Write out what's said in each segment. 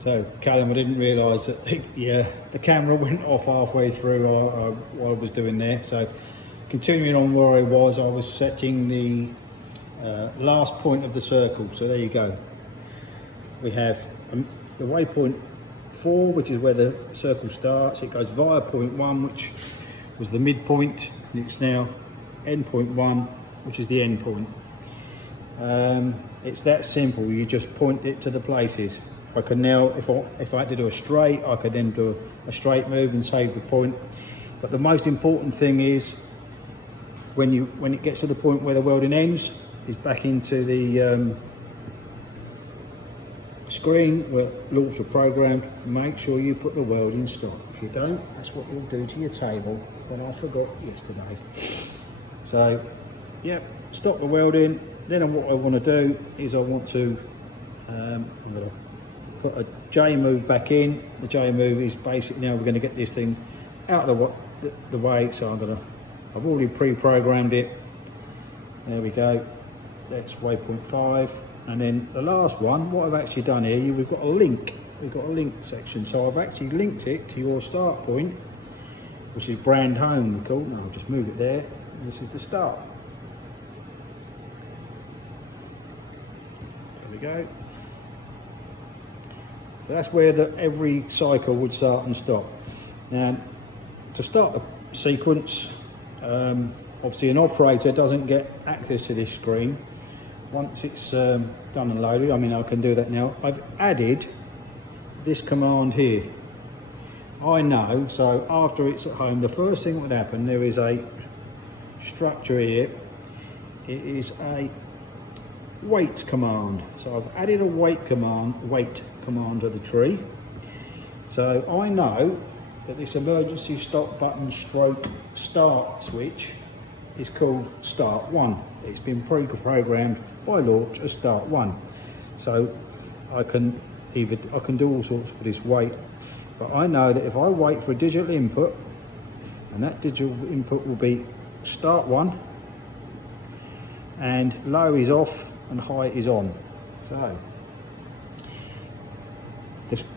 So Callum, I didn't realise that the camera went off halfway through what I was doing there. So continuing on where I was setting the last point of the circle. So there you go. We have the waypoint 4, which is where the circle starts. It goes via point 1, which was the midpoint, and it's now end point 1, which is the end point. It's that simple. You just point it to the places. I can now, if I had to do a straight, I could then do a straight move and save the point. But the most important thing is when it gets to the point where the welding ends, is back into the screen where Lorch are programmed. Make sure you put the welding stop. If you don't, that's what you'll do to your table. When I forgot yesterday. So, yeah, stop the welding. Then what I want to do is I'm going to put a J move back in. The J move is basically now we're going to get this thing out of the way. So I've already pre-programmed it. There we go. That's waypoint 5. And then the last one, what I've actually done here, we've got a link. We've got a link section. So I've actually linked it to your start point, which is brand home. Cool. Now I'll just move it there. This is the start. There we go. So that's where every cycle would start and stop. Now, to start the sequence, obviously an operator doesn't get access to this screen. Once it's done and loaded, I mean, I can do that now. I've added this command here. I know, so after it's at home, the first thing that would happen, there is a structure here. It is a wait command. So I've added a wait command to the tree. So I know that this emergency stop button stroke start switch is called start 1. It's been pre-programmed by Lorch as start 1. So I can do all sorts with this wait, but I know that if I wait for a digital input, and that digital input will be start 1, and low is off and high is on. So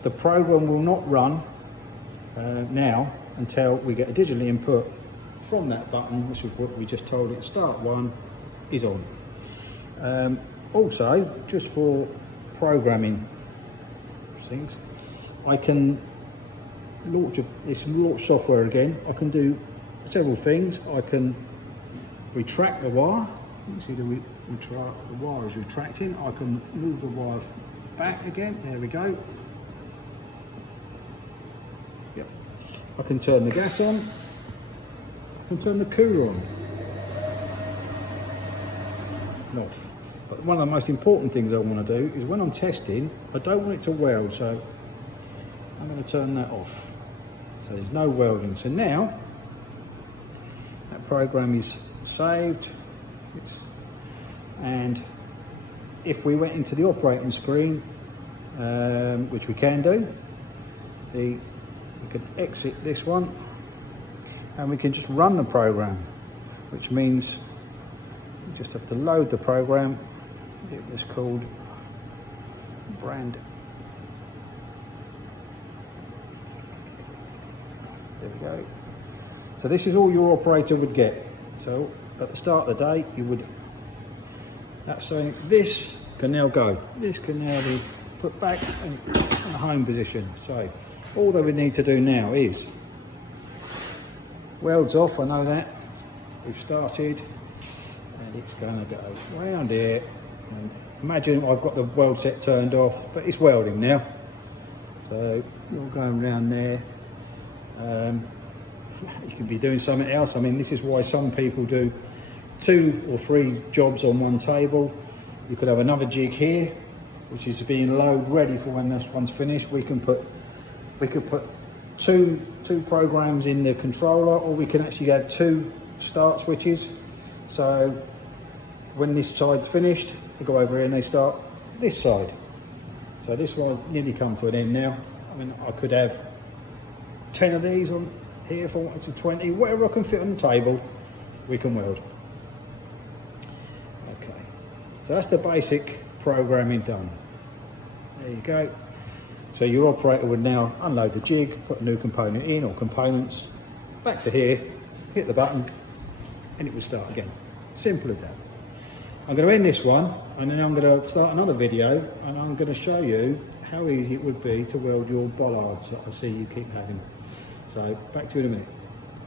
the program will not run now until we get a digital input from that button, which is what we just told it, start 1 is on. Also, just for programming things, I can launch this Lorch software again. I can do several things. I can retract the wire. You can see the wire is retracting. I can move the wire back again. There we go. Yep. I can turn the gas on. I can turn the cooler on and off. But one of the most important things I want to do is when I'm testing, I don't want it to weld, so I'm going to turn that off. So there's no welding. So now that program is saved. And if we went into the operating screen, which we can do, we could exit this one and we can just run the program, which means we just have to load the program. It was called brand. There we go. So this is all your operator would get. So at the start of the day, that's saying this can now go. This can now be put back in the home position. So all that we need to do now is welds off. I know that. We've started, and it's going to go round here. And imagine I've got the weld set turned off, but it's welding now. So you're going around there. You could be doing something else. I mean, this is why some people do 2 or 3 jobs on one table. You could have another jig here, which is being load ready for when this one's finished. We could put two programs in the controller, or we can actually add 2 start switches. So when this side's finished, they go over here and they start this side. So this one's nearly come to an end now. I mean, I could have 10 of these on here if I wanted to, 20, whatever I can fit on the table, we can weld. So that's the basic programming done. There you go. So your operator would now unload the jig, put a new component in or components, back to here, hit the button, and it will start again. Simple as that. I'm going to end this one, and then I'm going to start another video, and I'm going to show you how easy it would be to weld your bollards that I see you keep having. So back to you in a minute.